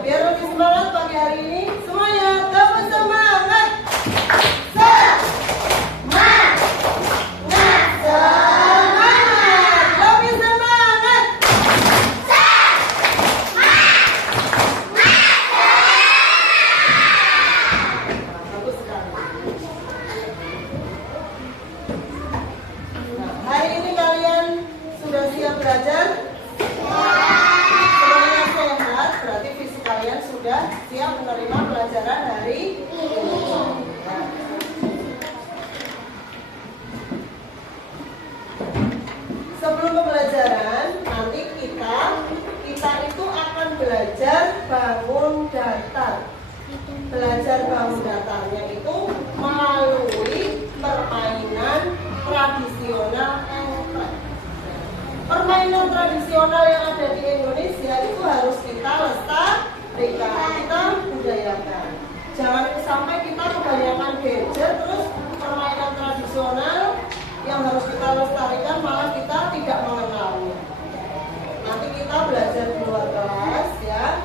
biar lebih semangat pagi hari ini, semuanya tambah semangat. Semangat, lebih semangat. Bagus sekali. Nah, hari ini kalian sudah siap belajar? Semuanya sehat, berarti fisik kalian sudah siap menerima pelajaran hari ini. Nah, sebelum pembelajaran, nanti kita itu akan belajar bangun datar. Belajar bangun datarnya itu melalui permainan tradisional engklek. Permainan tradisional yang ada di Indonesia itu harus kita lestarikan, kita budayakan. Jangan sampai kita kebanyakan gadget, terus permainan tradisional yang harus kita lestarikan malah kita tidak mengenalnya. Nanti kita belajar di luar kelas ya,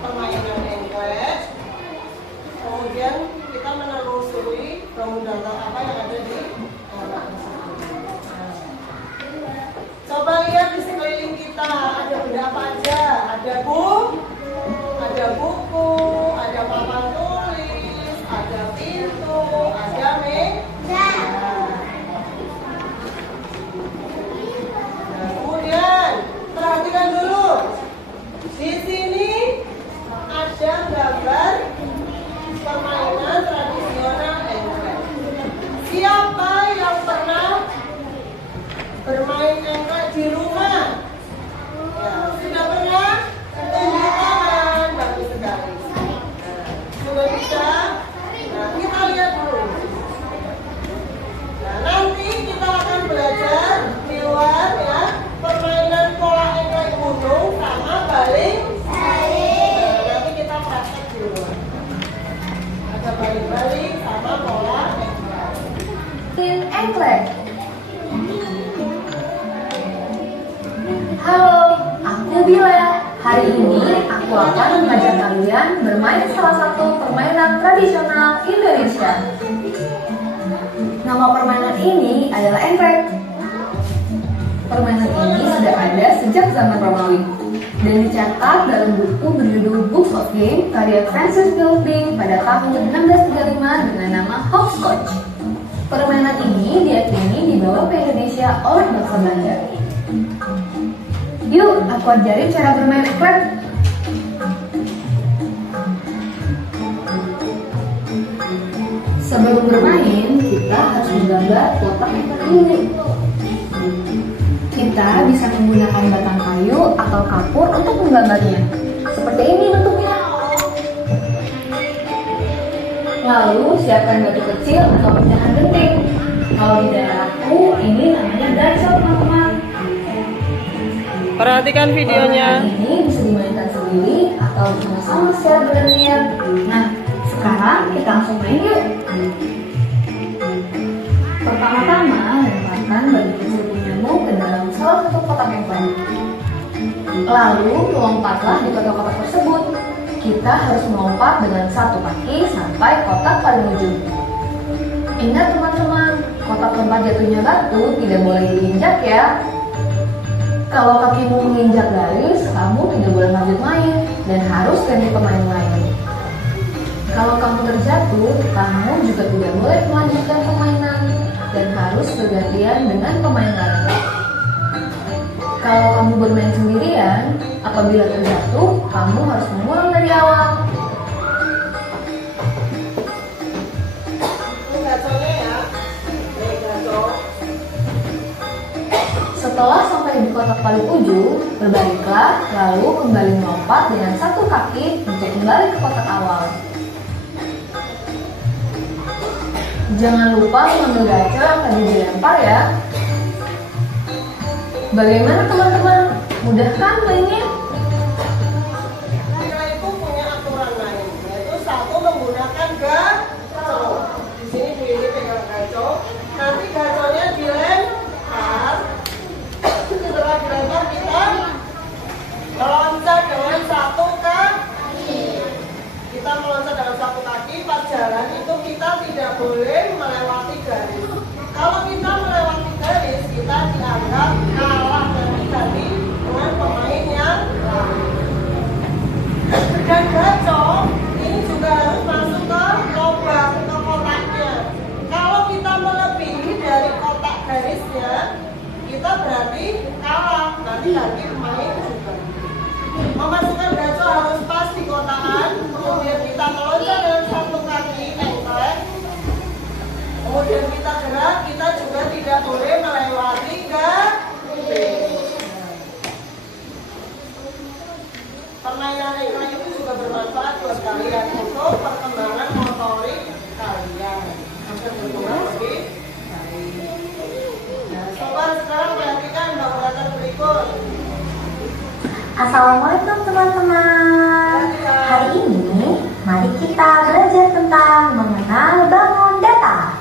permainan engklek. Kemudian kita menelusuri bangun datar apa yang ada di daerah tersebut. Coba lihat di sekeliling kita, ada benda apa aja? Ada buku, ada papan tulis, ada pintu, ada meja. Nah, kemudian perhatikan dulu. Di sini ada gambar permainan tradisional engklek. Siapa yang pernah bermain engklek di rumah? Ya, sudah pernah? Tunjuk tangan, bagus sekali. Nah, sudah bisa? Nah, kita lihat dulu. Nah, nanti kita akan belajar di luar ya, permainan pola engklek gunung sama baling. Nah, nanti kita praktek di luar. Ada baling-baling sama pola engklek. Engklek. Halo, aku Bila. Hari ini aku akan mengajak kalian bermain salah satu permainan tradisional Indonesia. Nama permainan ini adalah engklek. Permainan ini sudah ada sejak zaman Romawi dan dicatat dalam buku berjudul Books of Game karya Francis Fielding pada tahun 1635 dengan nama Hopscotch. Permainan ini diyakini dibawa ke Indonesia oleh bangsa Belanda. Yuk, aku ajarin cara bermain engklek. Sebelum bermain, kita harus menggambar kotak engklek ini. Kita bisa menggunakan batang kayu atau kapur untuk menggambarnya. Seperti ini bentuknya. Lalu siapkan batu kecil atau pecahan genting. Kalau di daerahku ini namanya darso, teman-teman. Perhatikan videonya. Permainan ini bisa dimainkan sendiri atau bersama-sama secara bergantian. Nah, sekarang kita langsung main yuk. Pertama-tama, lemparkan batu kecil punyamu ke dalam salah satu kotak engklek. Lalu, lompatlah di kotak-kotak tersebut. Kita harus melompat dengan satu kaki sampai kotak paling ujung. Ingat teman-teman, kotak tempat jatuhnya batu tidak boleh diinjak ya. Kalau kakimu menginjak garis, kamu tidak boleh lanjut main dan harus ganti pemain lain. Kalau kamu terjatuh, kamu juga tidak boleh melanjutkan permainan dan harus bergantian dengan pemain lain. Kalau kamu bermain sendirian, apabila terjatuh, kamu harus mengulang dari awal. Ini gaconya ya. Ini gaco. Setelah sampai di kotak paling ujung, berbaliklah, lalu kembali melompat dengan satu kaki untuk kembali ke kotak awal. Jangan lupa mengambil gaco yang tadi dilempar ya. Bagaimana teman-teman? Mudah kan mainnya? Kita itu punya aturan lain, yaitu satu menggunakan gaco. Di sini Bu ini pegang gaco. Nanti gaconya dilempar. Setelah dilempar kita meloncat dengan satu kaki. kita meloncat dalam satu kaki, pas jalan itu kita tidak boleh melewati garis. Kalau kita melewati garis, kita dianggap kalah dari dengan pemain yang lain. Dan gacor ini juga harus masuk ke lubang, ke kotaknya. Kalau kita melebihi dari kotak garisnya, kita berarti kalah, nanti ganti pemain juga. Memasukkan gacor harus pas di kotakan, kemudian kita meloncat dengan satu kaki engklek. Kemudian kita gerak, kita juga tidak boleh melewati garis. Permainan engklek itu juga bermanfaat buat kalian untuk perkembangan motorik kalian. Agar berkembang lebih baik. Nah, sobat sekarang perhatikan bangunan berikut. Assalamualaikum teman-teman. Hari ini mari kita belajar tentang mengenal bangun datar.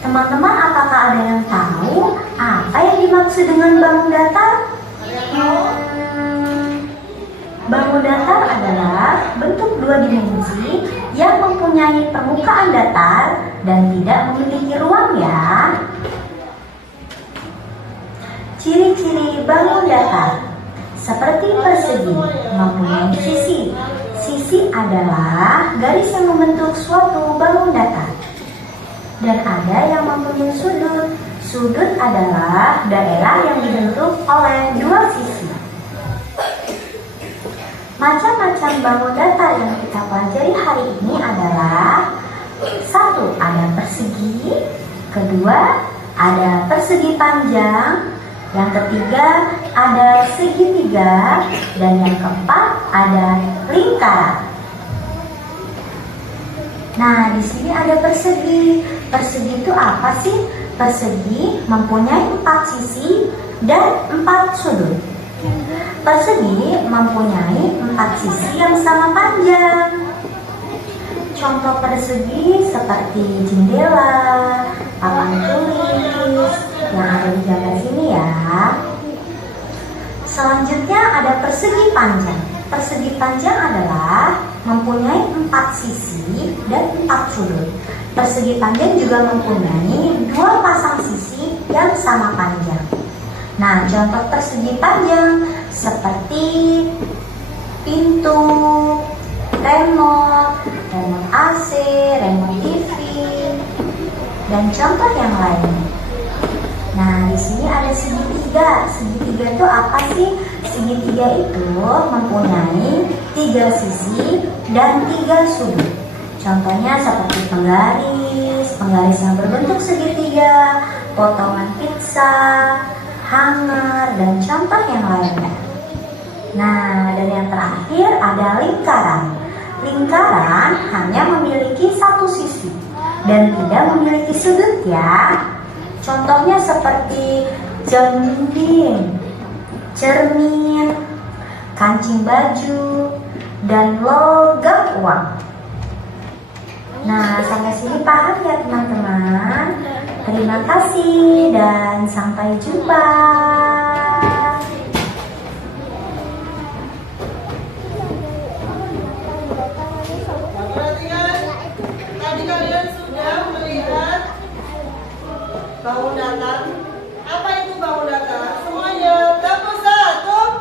Teman-teman, apakah ada yang tahu apa yang dimaksud dengan bangun datar? Bangun datar adalah bentuk dua dimensi yang mempunyai permukaan datar dan tidak memiliki ruang ya. Ciri-ciri bangun datar seperti persegi, mempunyai sisi. Sisi adalah garis yang membentuk suatu bangun datar. Dan ada yang mempunyai sudut. Sudut adalah daerah yang dibentuk oleh dua sisi. Macam-macam bangun datar yang kita pelajari hari ini adalah: satu, ada persegi. Kedua, ada persegi panjang. Yang ketiga, ada segitiga. Dan yang keempat, ada lingkaran. Nah, di sini ada persegi. Persegi itu apa sih? Persegi mempunyai 4 sisi dan 4 sudut. Persegi mempunyai 4 sisi yang sama panjang. Contoh persegi seperti jendela, papan tulis yang ada di gambar sini ya. Selanjutnya ada persegi panjang. Persegi panjang adalah mempunyai 4 sisi dan 4 sudut. Persegi panjang juga mempunyai 2 pasang sisi yang sama panjang. Nah, contoh persegi panjang seperti pintu, remote AC, remote TV, dan contoh yang lain. Nah, di sini ada segitiga. Segitiga itu apa sih? Segitiga itu mempunyai 3 sisi dan 3 sudut. Contohnya seperti penggaris yang berbentuk segitiga, potongan pizza, hanger, dan contoh yang lainnya. Nah, dan yang terakhir ada lingkaran. Lingkaran hanya memiliki 1 sisi dan tidak memiliki sudut ya. Contohnya seperti dinding, cermin, kancing baju, dan logam uang. Nah, sampai sini paham ya teman-teman? Terima kasih dan sampai jumpa. Tadi kalian sudah melihat bangun datar. Apa itu bangun datar? Semuanya tepuk 1,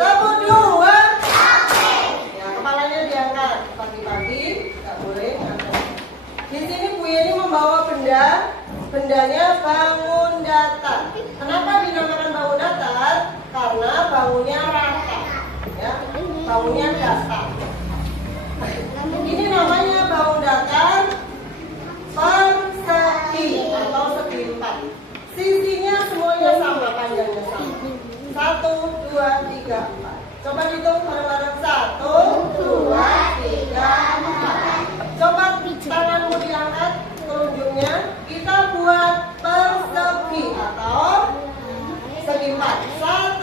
tepuk 2. Ya, kepalanya diangkat. Pagi-pagi nggak boleh ngangkat. Di sini Bu Yeni membawa benda. Bendanya bangun datar. Kenapa dinamakan bangun datar? Karena bangunnya rata, ya, bangunnya datar. Ini namanya bangun datar persegi atau segi 4. Sisinya semuanya sama, panjangnya sama. 1, 2, 3, 4. Coba hitung bareng-bareng. 1, 2, 3, 4. Coba tanganmu diangkat, telunjuknya. Kita buat persegi atau segi 4. 1,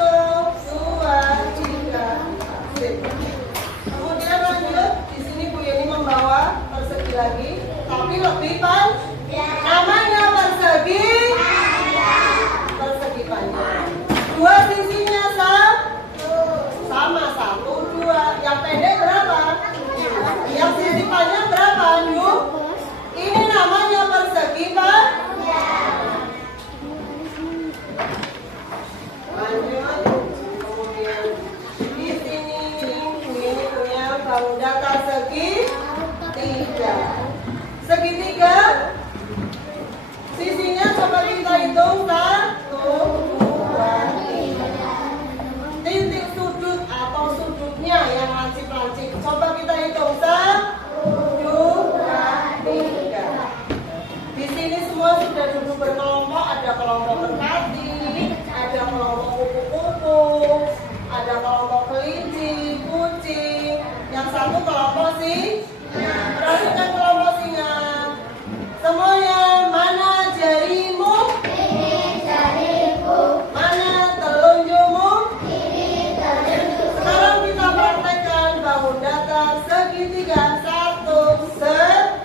2, 3, 4. Kemudian lanjut. Di sini Bu Yeni membawa persegi lagi, tapi lebih panjang. Namanya persegi panjang. 2 sisinya sama, 1, 2. Yang pendek berapa? ada kelompok kelinci, kucing, yang satu kelompok singa. Perhatikan kelompok singa. Semuanya, mana jarimu? Ini jariku. Mana telunjukmu? Ini telunjukku. Sekarang kita praktekkan bangun datar segitiga. Satu, set.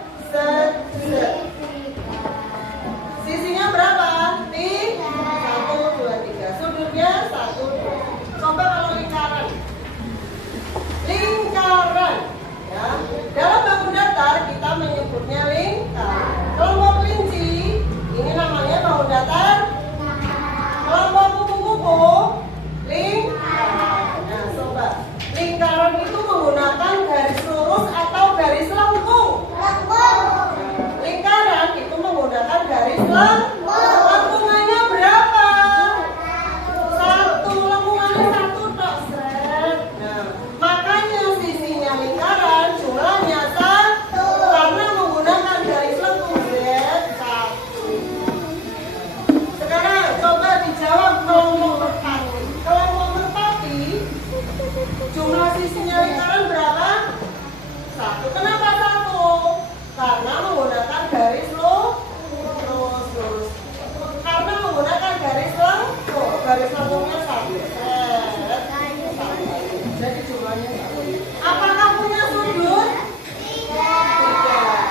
Sisinya berapa? 1, 2, 3. Sudutnya 1, 2. Coba kalau lingkaran. Lingkaran. Ya. Dalam bangun datar kita menyebutnya lingkaran. Kelompok kelinci ini namanya bangun datar. Kelompok kupu-kupu lingkaran. Nah, coba. Lingkaran itu menggunakan garis lurus atau garis lengkung? Lingkaran itu menggunakan garis lengkung. Lengkungannya berapa? 1. Lengkungannya 1 tok, Sret. Nah, makanya sisinya lingkaran jumlahnya 1 karena menggunakan garis lengkung, Sret. 1. Sekarang coba dijawab kelompok merpati. Kelompok merpati jumlah sisinya lingkaran berapa? 1. Kenapa 1? Karena menggunakan garis lurus. Karena menggunakan garis lengkung. Garis lengkungnya 1. Jadi jumlahnya 1. Apakah punya sudut? Tidak.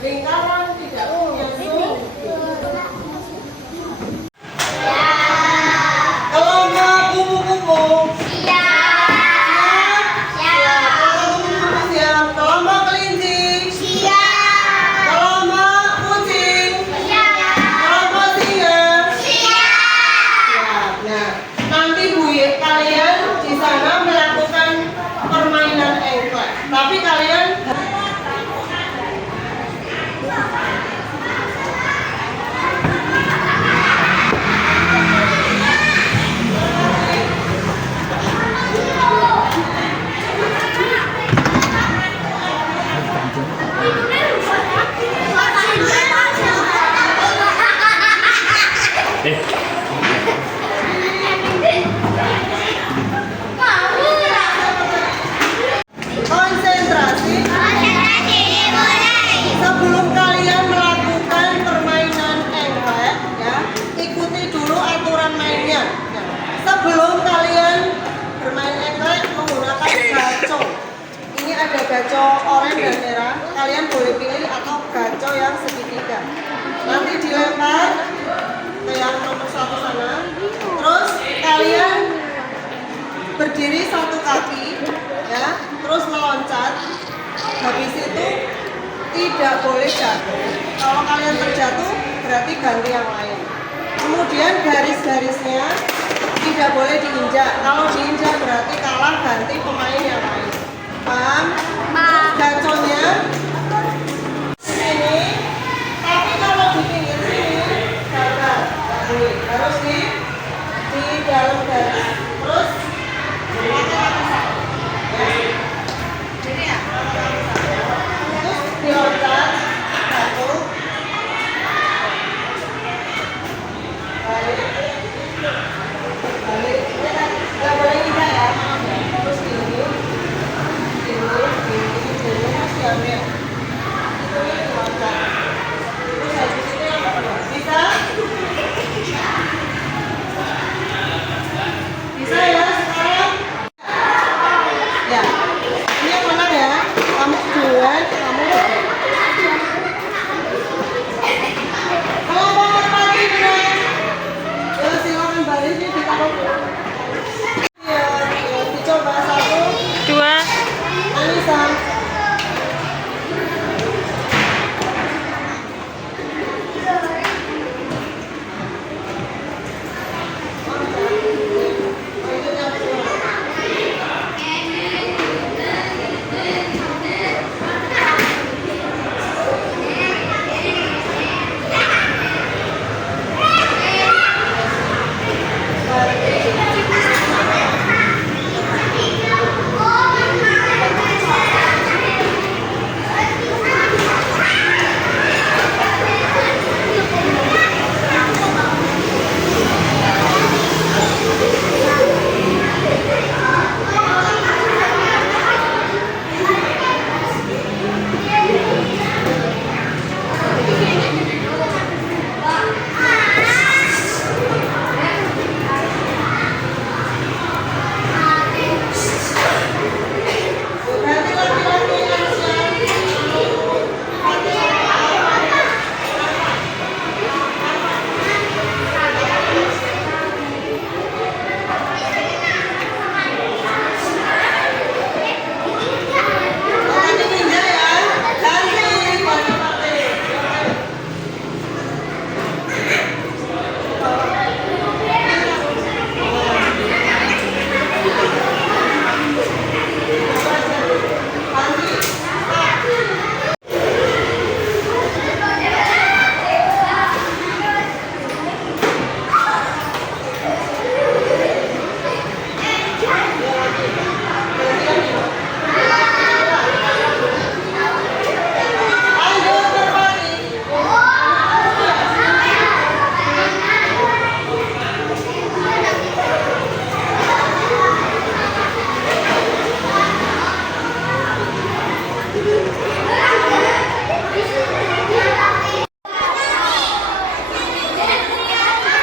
Lingkaran tidak punya sudut. Kelompok kupu-kupu. Kelompok kelinci. Kelompok kucing. Kelompok singa. Siap. Nah, nanti kalian di sana melakukan permainan engklek. Tapi kalian konsentrasi. Sebelum kalian melakukan permainan engklek, ya, ikuti dulu aturan mainnya. Ya. Sebelum kalian bermain engklek menggunakan gaco. Ini ada gaco oranye dan merah. Kalian boleh pilih atau gaco yang segitiga. Nanti dilempar ke yang nomor 1 sana. Terus kalian berdiri 1 kaki, ya, terus meloncat. Habis itu tidak boleh jatuh. Kalau kalian terjatuh berarti ganti yang lain. Kemudian garis-garisnya tidak boleh diinjak. Kalau diinjak berarti kalah, ganti pemain yang lain. Paham? Gaconya sini, tapi kalau di pinggir sini gagal. Harus di dalam garis. Terus diloncat 1, balik, nggak boleh injak ya. Terus gini.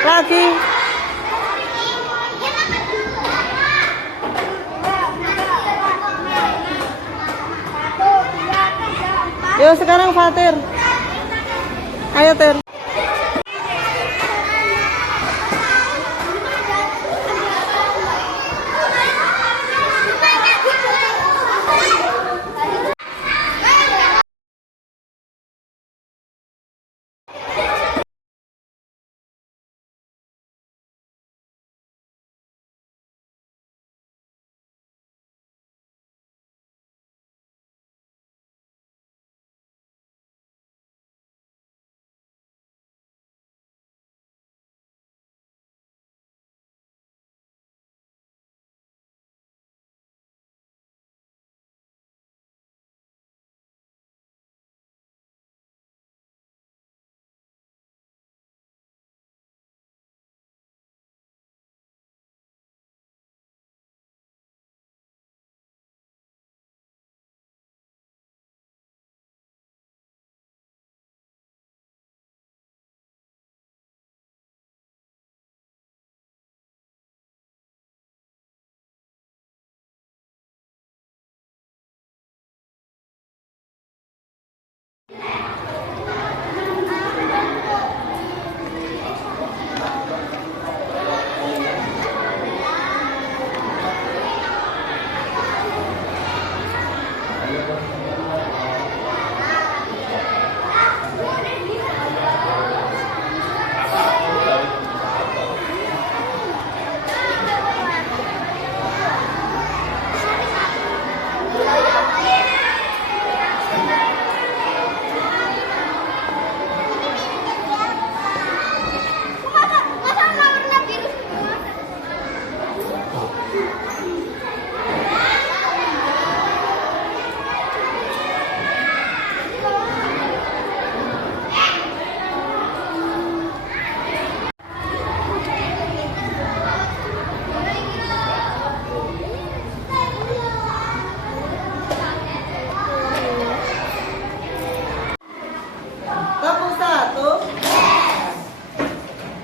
Lagi. Yuk sekarang Fatir. Ayo Tir.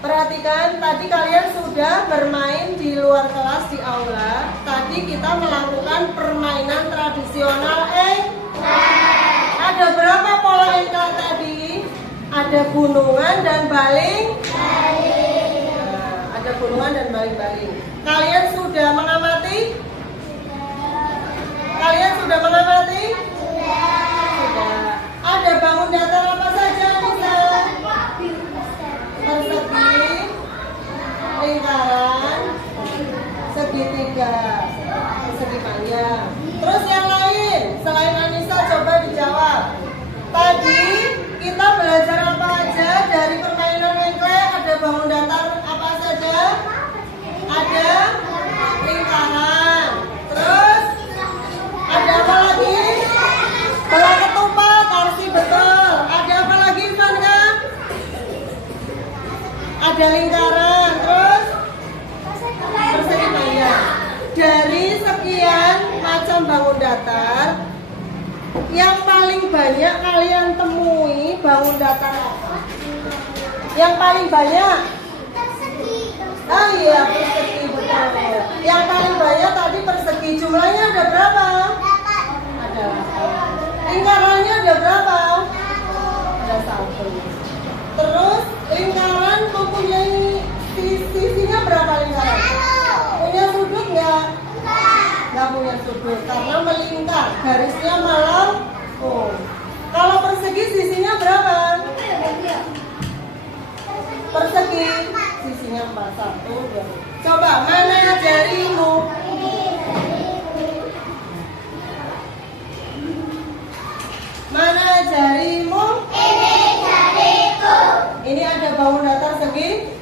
Perhatikan, tadi kalian sudah bermain di luar kelas di aula. Tadi kita melakukan permainan tradisional Ada berapa pola engkau tadi? Ada gunungan dan baling. Nah, ada gunungan dan baling-baling. Kalian sudah mengamati? Kalian sudah mengamati? Sudah. Ada bangun datar apa saja, Nisa? Persegi, lingkaran, segitiga, persegi panjang. Terus yang lain, selain Anissa coba dijawab. Tadi kita belajar apa aja dari permainan engklek? Ada bangun datar apa saja? Ada lingkaran. Terus ada apa lagi? Bola ketupat, harus betul. Ada apa lagi, Vanka? Ada lingkaran, terus persegi panjang. Dari sekian macam bangun datar, yang paling banyak kalian temui bangun datar apa? Yang paling banyak? Oh iya, persegi, betul. Yang paling banyak tadi persegi, jumlahnya ada berapa? Ada. Lingkarannya ada berapa? Ada 1. Terus lingkaran mempunyai sisinya berapa lingkaran? Punya sudut nggak? Nggak punya sudut karena melingkar, garisnya melengkung. Kalau persegi sisinya berapa? Persegi sisinya 4. 1, 2, Coba, mana jarimu? Mana jarimu? Ini jariku. Ini ada bangun datar segi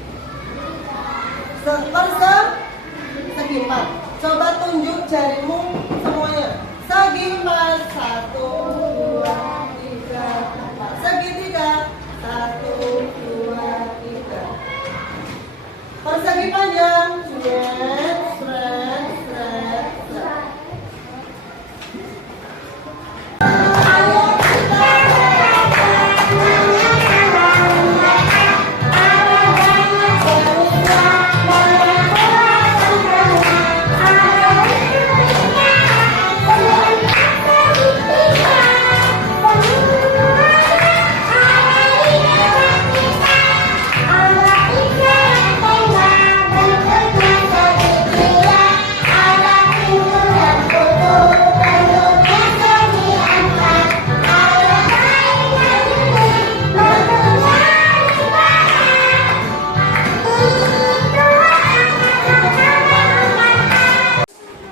segi 4. Coba tunjuk jarimu semuanya. Segi 4, 1, 2, 3, 4. Segi 3, 1, 2, 3. Persegi panjang. Sret, sret, sret, sret. Ayo kita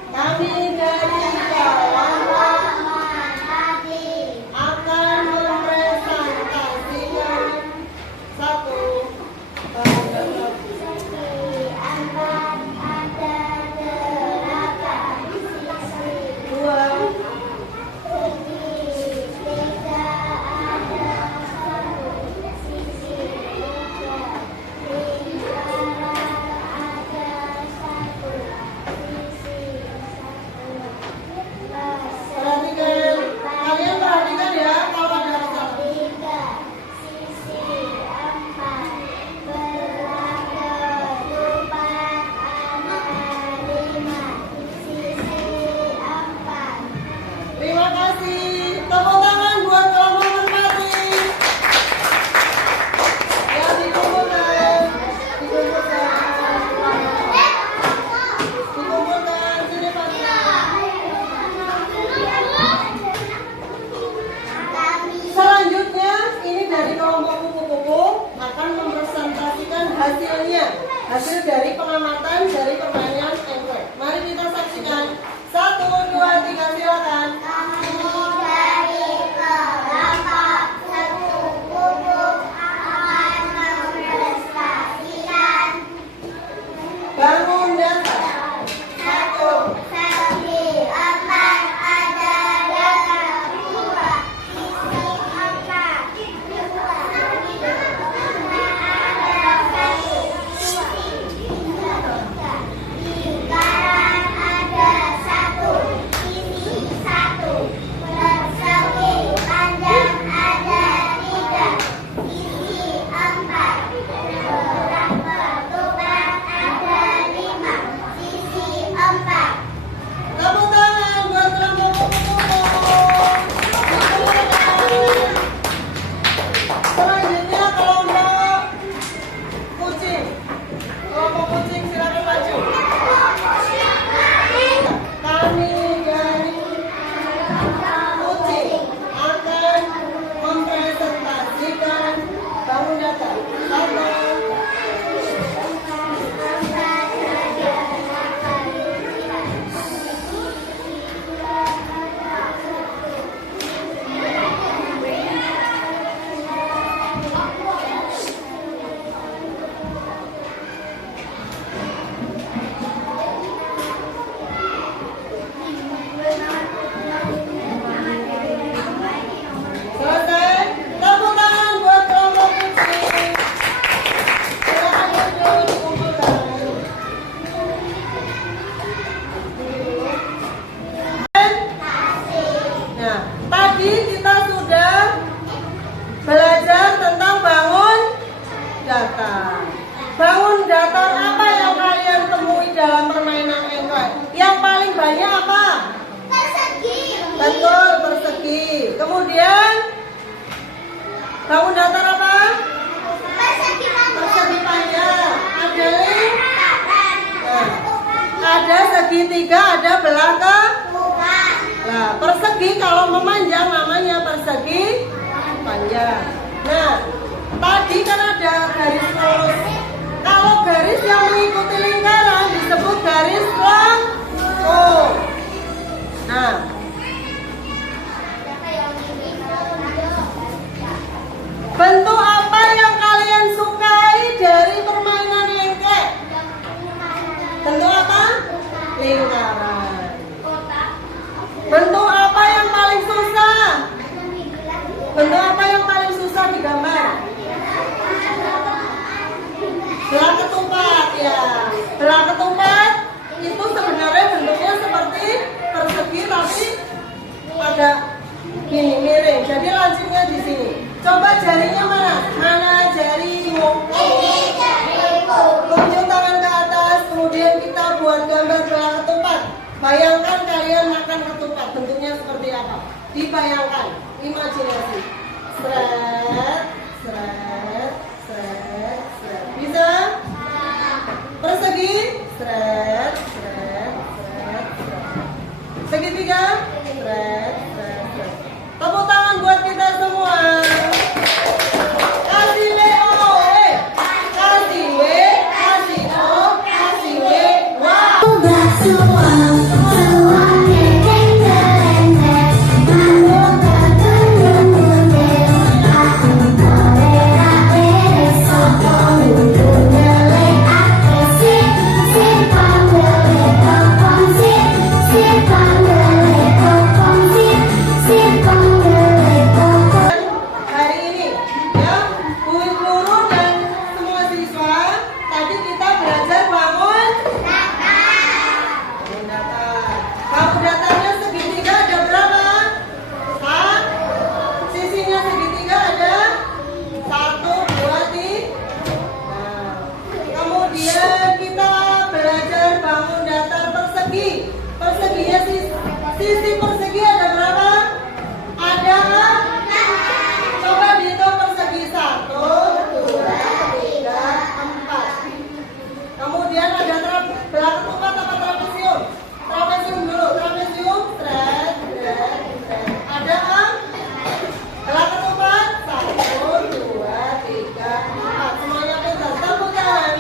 kami dari kawan akan mepresentasikan satu dua perhatikan, kalian perhatikan ya kalau ada masalah. Terima kasih. Tepuk tangan buat kelompok merpati. Yang dikumpulkan, dikumpulkan sini Pak. Selanjutnya, ini dari kelompok kupu-kupu akan mempresentasikan hasilnya. Hasil dari pengamatan dari permainan engklek. Mari kita saksikan. 1, 2, 3, silakan. Bangun datar. 1. Tepuk tangan buat kelompok kupu-kupu. Selanjutnya kelompok kucing. Kelompok kucing silakan maju. Kami dari kucing akan mempresentasikan bangun datar. 1. Selesai. Tepuk tangan buat kelompok kucing. Silakan duduk dikumpulkan. Nah, tadi kita sudah belajar tentang bangun datar. Bangun datar apa yang kalian temui dalam permainan engklek? Yang paling banyak apa? Betul, persegi. Kemudian bangun datar apa? Persegi panjang. Ada link? Ada segitiga, ada belah ke? Nah, persegi kalau memanjang namanya persegi panjang. Nah, tadi kan ada garis lurus. Kalau garis yang mengikuti lingkaran disebut garis lengkung. Nah, bentuk apa yang kalian sukai dari permainan lengkek? Bentuk apa? Lingkaran. Bentuk apa yang paling susah? Bentuk apa yang paling susah digambar? Belah ketupat ya. Belah ketupat itu sebenarnya bentuknya seperti persegi tapi ada gini miring. Jadi lancipnya di sini. Coba jarinya mana? Mana jarimu? Tunjuk tangan ke atas. Kemudian kita buat gambar belah ketupat. Bayangkan kalian makan ketupat. Bentuknya seperti apa? Dibayangkan. Imajinasi. Seret, seret, seret, seret. Bisa? Persegi? Seret, seret, seret, seret. Segitiga? Seret, seret, seret. Tepuk tangan buat kita semua. Kasih Leo, kasih W, kasih O, kasih W. Wow. Hari ini ya, Bu Guru dan semua siswa tadi kita belajar bangun datar. Bangun datarnya segitiga ada berapa? Sisinya segitiga ada 1, 2, 3. Nah, kemudian kita belajar bangun datar persegi. Perseginya sisi persegi ada berapa? Ada. Coba dihitung persegi 1, 2, 3, 4. Kemudian ada belah ketupat apa trapesium? Trapesium dulu, trapesium, thread, thread, thread. Ada belah ketupat 1, 2, 3, 4. Semuanya pintar. Tepuk tangan.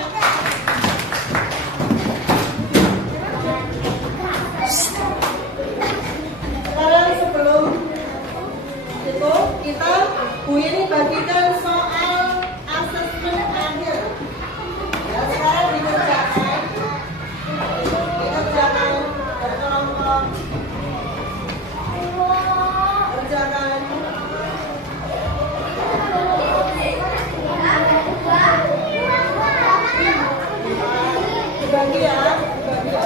Sekarang sebelum itu kita Bu ini bagikan soal asesmen akhir. Ya, sekarang dikerjakan berkelompok. Kerjakan. Dibagi ya, dibagi ya.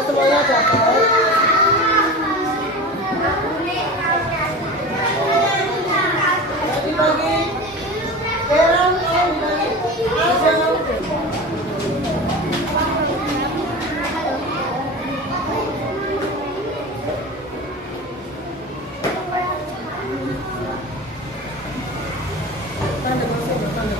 Semuanya dapat. Dibagi. Sekarang dibagi. Aja. Tanda masuk, tanda.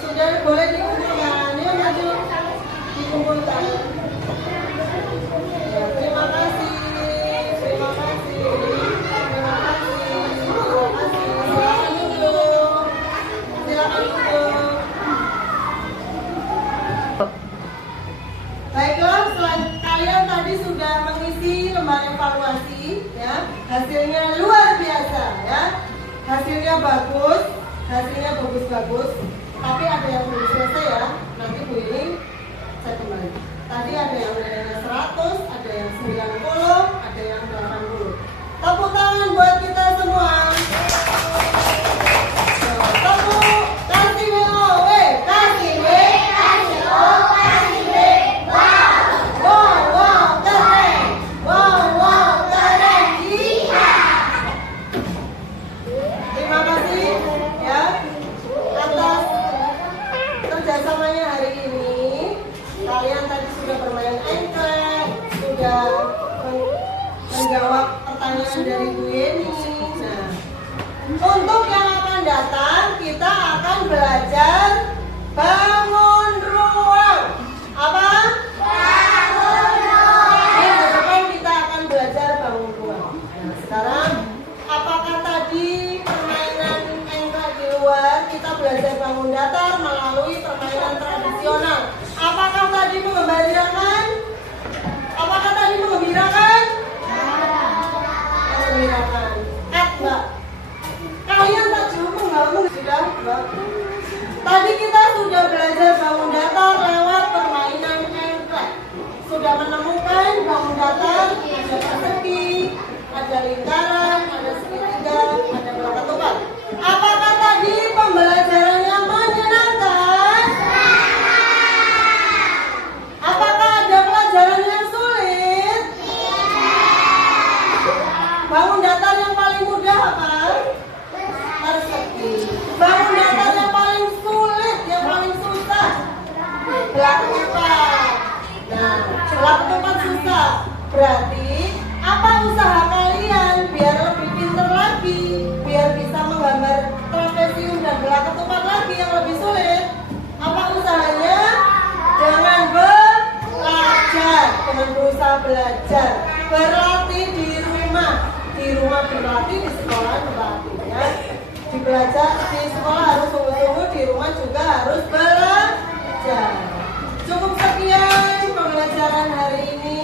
Sudah boleh dikumpulkan, ya maju dikumpulkan. Ya, terima kasih, terima kasih, terima kasih, terima kasih. Silakan duduk, silakan duduk. Baiklah, kalian tadi sudah mengisi lembar evaluasi, ya. Hasilnya luar biasa, ya. Hasilnya bagus, hasilnya bagus-bagus. Tapi ada yang belum selesai ya. Nanti Bu ini saya kembali. Tadi ada yang nilainya 100, ada yang 90, ada yang 80. Tepuk tangan buat kita semua. Tepuk, kasih WO, kasih W, kasih O, kasih W. Wow, wow, keren. tangan dari Bu Yeni. Nah, untuk yang akan datang kita akan belajar bangun ruang. Apa? Bangun ruang. Minggu depan kita akan belajar bangun ruang. Nah, sekarang apakah tadi permainan engklek di luar kita belajar bangun datar melalui permainan tradisional? Apakah tadi mengembirakan? Apakah tadi mengembirakan? Mengembirakan. Mbak, kalian tak cukup bangun sudah, Mbak. Tadi kita sudah belajar bangun datar lewat permainan engklek. Sudah menemukan bangun datar ada persegi, ada lingkaran, ada segitiga, ada bola ketupat. Apakah tadi pembelajarannya menyenangkan? Apakah ada pelajaran yang sulit? Bangun datar yang paling mudah apa? Persegi. Bangun datar yang paling sulit, yang paling susah? Bola ketupat. Nah, bola ketupat susah. Berarti apa usaha kalian biar lebih pintar lagi, biar bisa menggambar trapesium dan bola ketupat lagi yang lebih sulit? Apa usahanya? Dengan belajar, dengan berusaha belajar, berlatih di rumah berlatih, di sekolah berlatih ya. Di belajar di sekolah harus sungguh-sungguh, di rumah juga harus belajar. Cukup sekian pembelajaran hari ini.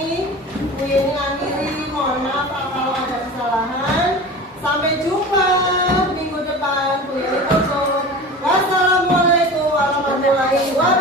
Bu Yeni akhiri, mohon maaf kalau ada kesalahan. Sampai jumpa minggu depan. Bu Yeni tutup. Wassalamualaikum warahmatullahi wabarakatuh.